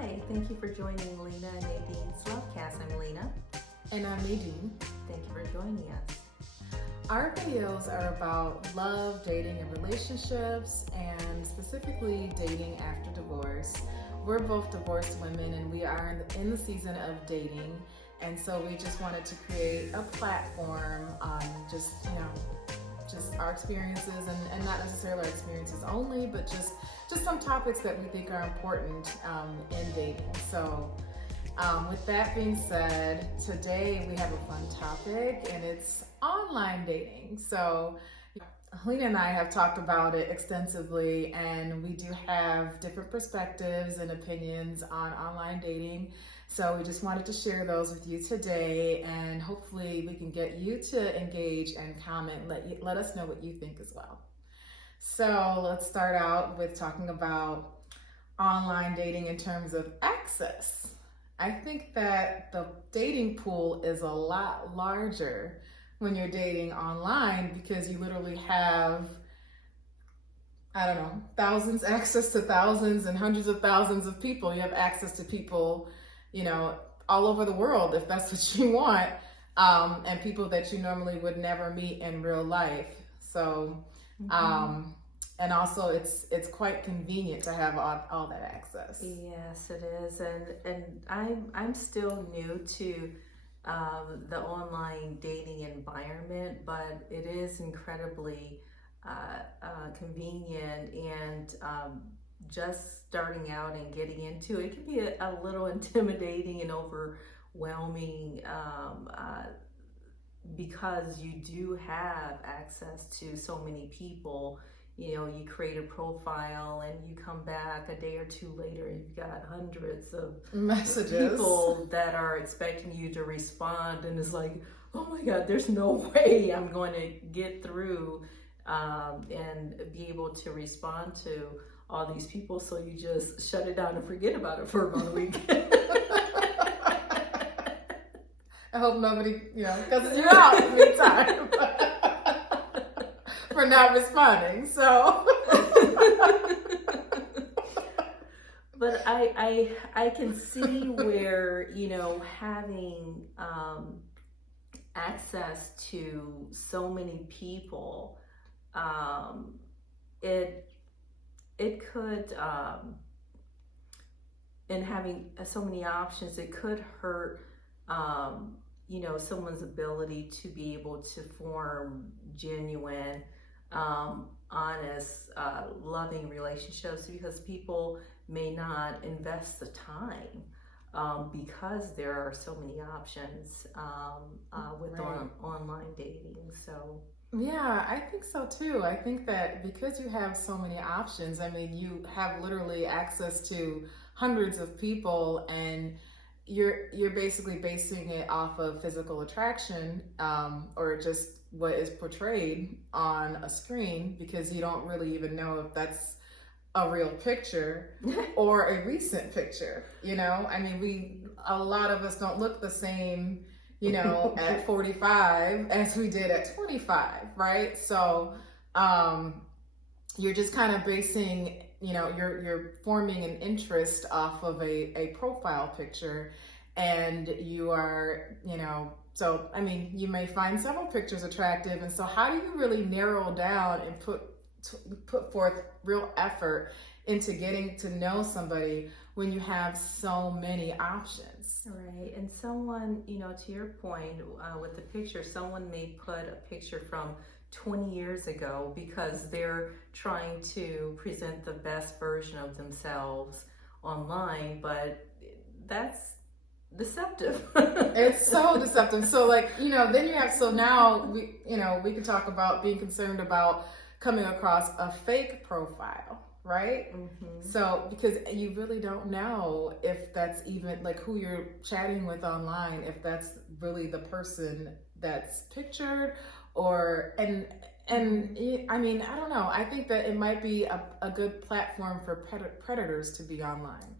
Hi, thank you for joining Lena and Nadine's Lovecast. I'm Lena. And I'm Nadine. Thank you for joining us. Our videos are about love, dating, and relationships, and specifically dating after divorce. We're both divorced women, and we are in the season of dating, and so we just wanted to create a platform on just our experiences, and not necessarily our experiences only, but just some topics that we think are important in dating. So with that being said, today we have a fun topic, and it's online dating. So Helena and I have talked about it extensively, and we do have different perspectives and opinions on online dating. So we just wanted to share those with you today, and hopefully we can get you to engage and comment, let us know what you think as well. So let's start out with talking about online dating in terms of access. I think that the dating pool is a lot larger when you're dating online because you literally have, thousands, access to thousands and hundreds of thousands of people. You have access to people, all over the world if that's what you want, and people that you normally would never meet in real life. So, and also it's quite convenient to have all that access. Yes, it is, and I'm still new to the online dating environment, but it is incredibly convenient, and just starting out and getting into it can be a little intimidating and overwhelming because you do have access to so many people. You create a profile and you come back a day or two later and you've got hundreds of messages, people that are expecting you to respond, and it's like, oh my God, there's no way I'm going to get through and be able to respond to all these people. So you just shut it down and forget about it for about a week. I hope nobody, because you're out in the meantime for not responding. So, but I can see where having access to so many people, it could and having so many options, it could hurt someone's ability to be able to form genuine, honest, loving relationships, because people may not invest the time because there are so many options with online dating. So yeah, I think so too. I think that because you have so many options, you have literally access to hundreds of people, and you're basically basing it off of physical attraction, or just what is portrayed on a screen, because you don't really even know if that's a real picture or a recent picture. A lot of us don't look the same, at 45 as we did at 25, right? So you're just kind of basing, you're forming an interest off of a profile picture, and you are, you may find several pictures attractive, and so how do you really narrow down and put forth real effort into getting to know somebody when you have so many options? Right, and someone, to your point, with the picture, someone may put a picture from 20 years ago because they're trying to present the best version of themselves online, but that's deceptive. It's so deceptive. So then you have, so now we can talk about being concerned about coming across a fake profile, right? So because you really don't know if that's even who you're chatting with online, if that's really the person that's pictured, or I don't know. I think that it might be a good platform for predators to be online.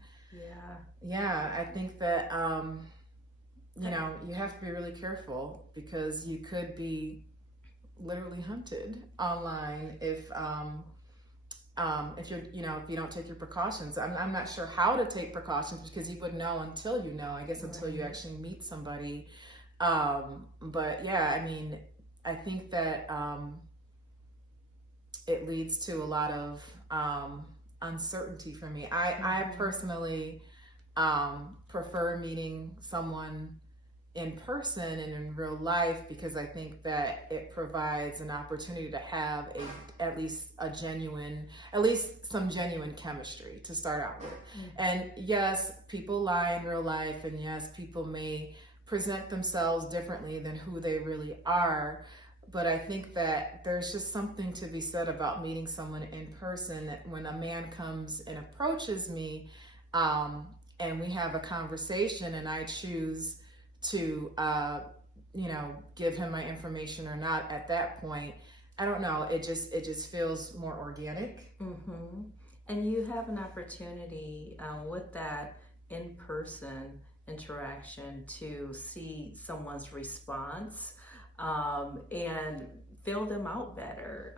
Yeah, I think that you have to be really careful, because you could be literally hunted online if if you're, if you don't take your precautions. I'm not sure how to take precautions because you would know until you know, I guess, until you actually meet somebody. But yeah, I mean, I think that it leads to a lot of uncertainty for me. I personally prefer meeting someone in person and in real life because I think that it provides an opportunity to have at least some genuine chemistry to start out with. And yes, people lie in real life, and yes, people may present themselves differently than who they really are. But I think that there's just something to be said about meeting someone in person. That when a man comes and approaches me, and we have a conversation, and I choose to, give him my information or not at that point, I don't know. It just feels more organic. Mm-hmm. And you have an opportunity with that in-person interaction to see someone's response and fill them out better,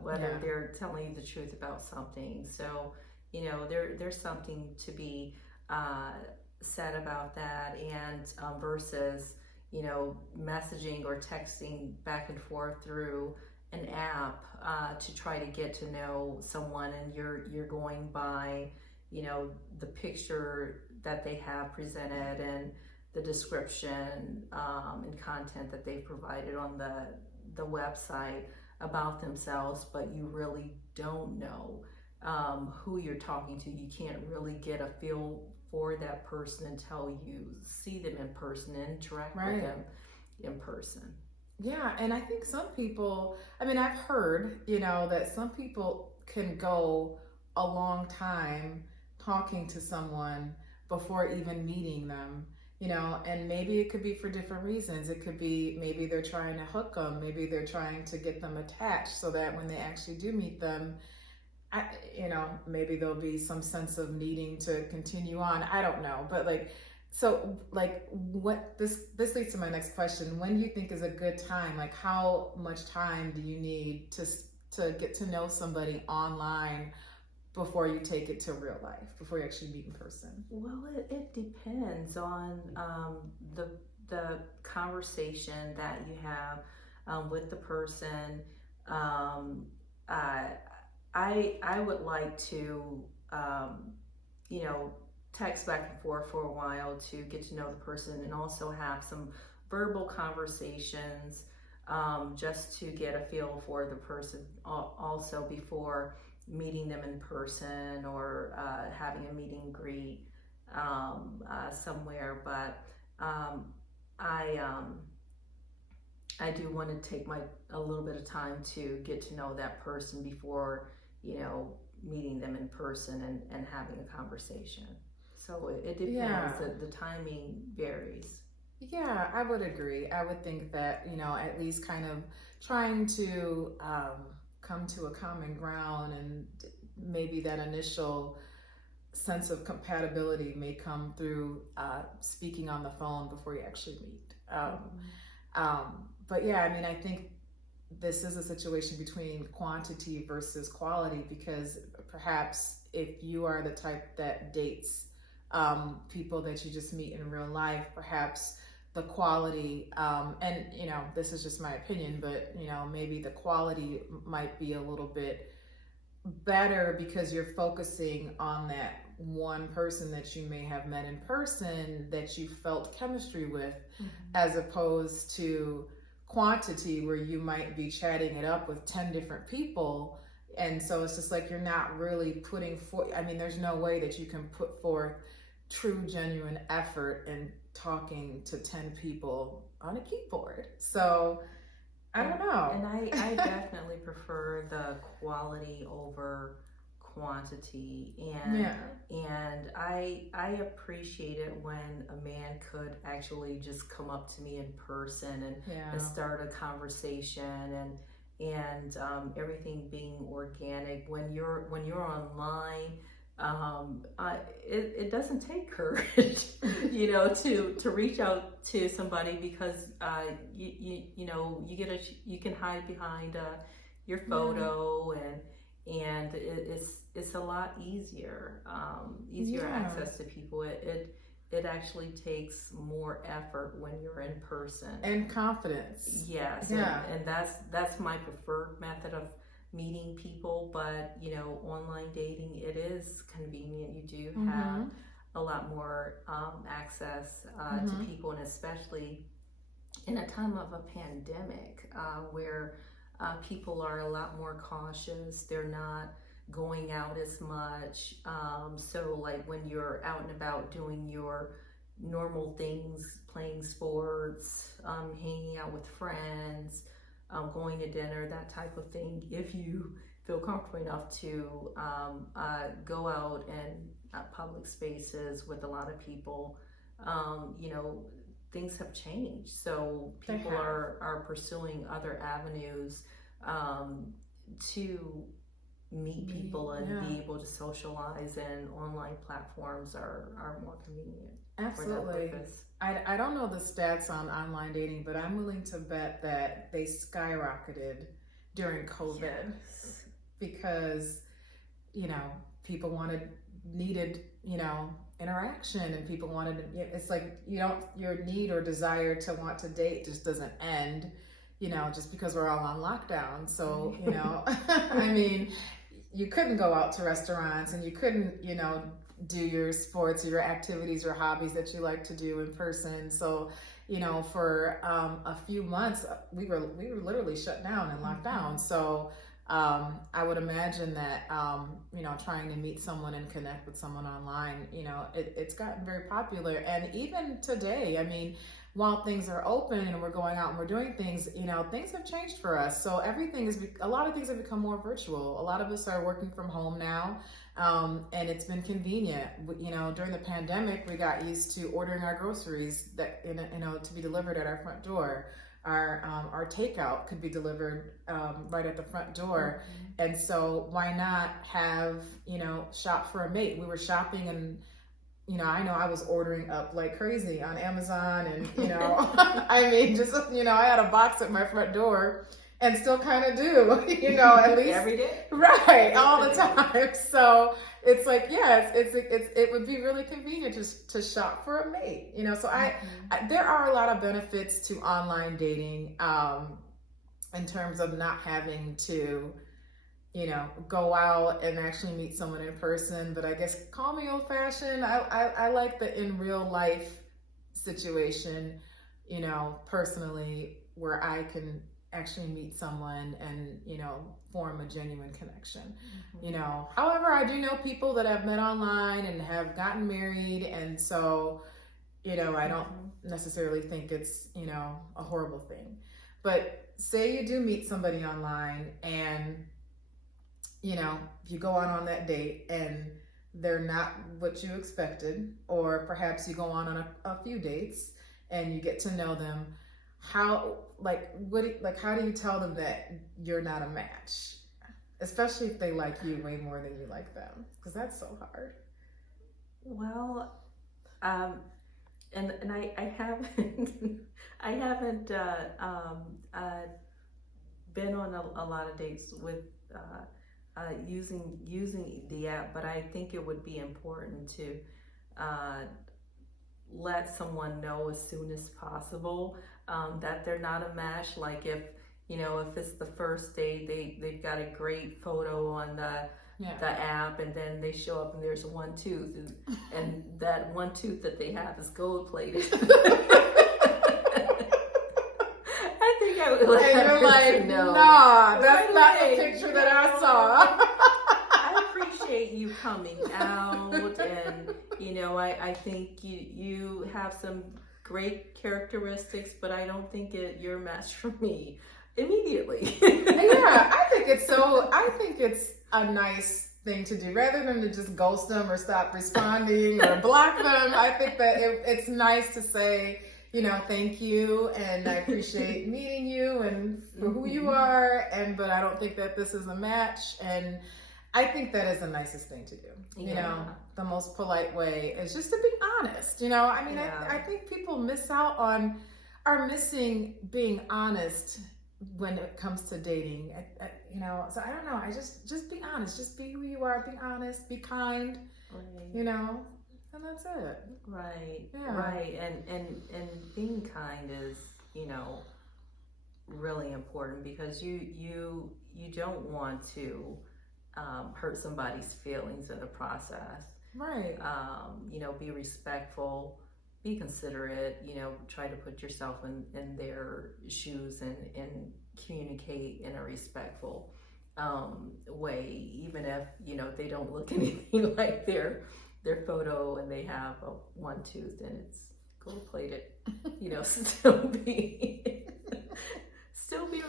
whether they're telling you the truth about something. So, there's something to be said about that, and versus, messaging or texting back and forth through an app to try to get to know someone, and you're going by, the picture that they have presented and the description and content that they've provided on the website about themselves, but you really don't know who you're talking to. You can't really get a feel for that person until you see them in person and interact with them in person. Yeah, and I think some people, I've heard, that some people can go a long time talking to someone before even meeting them, and maybe it could be for different reasons. It could be maybe they're trying to hook them, maybe they're trying to get them attached so that when they actually do meet them, maybe there'll be some sense of needing to continue on. I don't know, but what this leads to my next question. When do you think is a good time? Like, how much time do you need to get to know somebody online before you take it to real life, before you actually meet in person? Well, it depends on the conversation that you have with the person. I would like to, text back and forth for a while to get to know the person, and also have some verbal conversations just to get a feel for the person also before meeting them in person or having a meet and greet somewhere. But I do want to take a little bit of time to get to know that person before, meeting them in person and having a conversation. So it depends. Yeah. The timing varies. Yeah, I would agree. I would think that, at least kind of trying to come to a common ground, and maybe that initial sense of compatibility may come through speaking on the phone before you actually meet. But yeah, I think this is a situation between quantity versus quality, because perhaps if you are the type that dates people that you just meet in real life, perhaps the quality, and this is just my opinion, but maybe the quality might be a little bit better because you're focusing on that one person that you may have met in person that you felt chemistry with, as opposed to quantity where you might be chatting it up with 10 different people. And so it's just like you're not really putting forth, there's no way that you can put forth true, genuine effort in talking to 10 people on a keyboard. So I don't know. And I definitely prefer the quality over quantity, and I appreciate it when a man could actually just come up to me in person and start a conversation, and everything being organic. When you're online, it doesn't take courage, to reach out to somebody, because you can hide behind your photo, and it's a lot easier Yeah. access to people. It actually takes more effort when you're in person. And confidence. Yes, Yeah. and that's my preferred method of meeting people. But online dating, it is convenient. You do have a lot more access to people, and especially in a time of a pandemic where people are a lot more cautious. They're not going out as much. So like when you're out and about doing your normal things, playing sports, hanging out with friends, going to dinner, that type of thing, if you feel comfortable enough to go out in public spaces with a lot of people, things have changed. So people are pursuing other avenues to meet people and be able to socialize, and online platforms are more convenient. Absolutely. For that purpose. I don't know the stats on online dating, but I'm willing to bet that they skyrocketed during COVID because, people needed, interaction, and people wanted, it's like, your need or desire to want to date just doesn't end, just because we're all on lockdown. So, I mean, you couldn't go out to restaurants, and you couldn't, do your sports, your activities, or hobbies that you like to do in person. So, for a few months, we were literally shut down and locked down. So, I would imagine that, trying to meet someone and connect with someone online, it's gotten very popular. And even today, I mean, while things are open and we're going out and we're doing things, things have changed for us. So a lot of things have become more virtual. A lot of us are working from home now. And it's been convenient. During the pandemic, we got used to ordering our groceries to be delivered at our front door. Our takeout could be delivered right at the front door. And so why not have, shop for a mate? We were shopping, and I know I was ordering up like crazy on Amazon, and I mean, just I had a box at my front door, and still kind of do, at least every day, right, all the time. So it's like, it would be really convenient to shop for a mate, So I there are a lot of benefits to online dating, in terms of not having to, go out and actually meet someone in person. But I guess, call me old fashioned. I like the in real life situation, personally, where I can actually meet someone and form a genuine connection. However, I do know people that have met online and have gotten married, and so I don't necessarily think it's a horrible thing. But say you do meet somebody online, and you go on that date and they're not what you expected, or perhaps you go on a few dates and you get to know them. How do you tell them that you're not a match, especially if they like you way more than you like them? Because that's so hard. Well, and I haven't been on a lot of dates with using the app, but I think it would be important to let someone know as soon as possible that they're not a match. Like if it's the first date, they've got a great photo on the app, and then they show up and there's one tooth, and that one tooth that they have is gold plated. I think I would let you're like, know. Nah, that's not the picture that I saw. I appreciate you coming out, and I think you have some great characteristics, but I don't think you're a match for me immediately. Yeah, I think it's a nice thing to do, rather than to just ghost them or stop responding or block them. I think that it's nice to say, thank you, and I appreciate meeting you and for who you are, but I don't think that this is a match. And I think that is the nicest thing to do. The most polite way is just to be honest. I mean, I think people are missing being honest when it comes to dating. You know, so I don't know. I just be honest. Just be who you are. Be honest. Be kind. Right. You know, and that's it. Right. Yeah. Right. And being kind is, you know, really important because you don't want to hurt somebody's feelings in the process. Right. You know, be respectful, be considerate, you know, try to put yourself in their shoes and communicate in a respectful way, even if, you know, they don't look anything like their photo and they have a one tooth and it's gold plated, you know, still be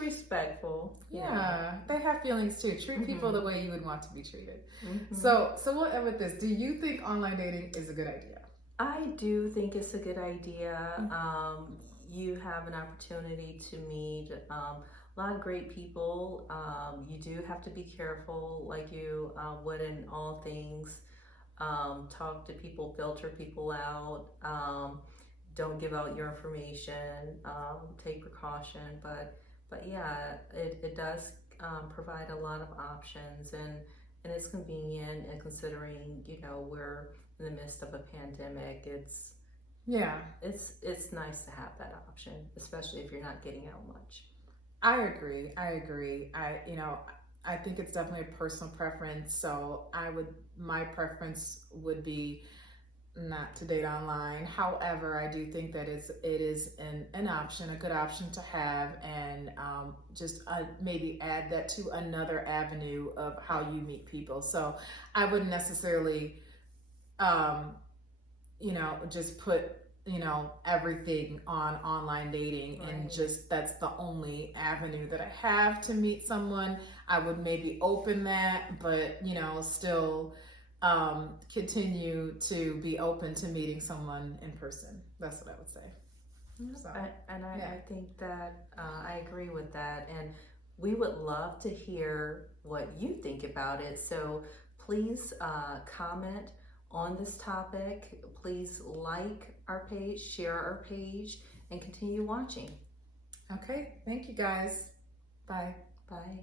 respectful. Yeah, they have feelings too. Treat people the way you would want to be treated. Mm-hmm. So we'll end with this. Do you think online dating is a good idea? I do think it's a good idea. You have an opportunity to meet a lot of great people. You do have to be careful, like you would in all things. Talk to people, filter people out. Don't give out your information. Take precaution, but yeah, it does provide a lot of options, and it's convenient. And considering, you know, we're in the midst of a pandemic, it's nice to have that option, especially if you're not getting out much. I agree. I think it's definitely a personal preference. So my preference would be not to date online. However, I do think that it is an option, a good option to have, and just maybe add that to another avenue of how you meet people. So I wouldn't necessarily, you know, just put, you know, everything on online dating and just that's the only avenue that I have to meet someone. I would maybe open that, but, you know, still continue to be open to meeting someone in person. That's what I would say. So, I think that I agree with that, and we would love to hear what you think about it. So please comment on this topic. Please like our page, share our page, and continue watching. Okay, thank you guys. Bye. Bye.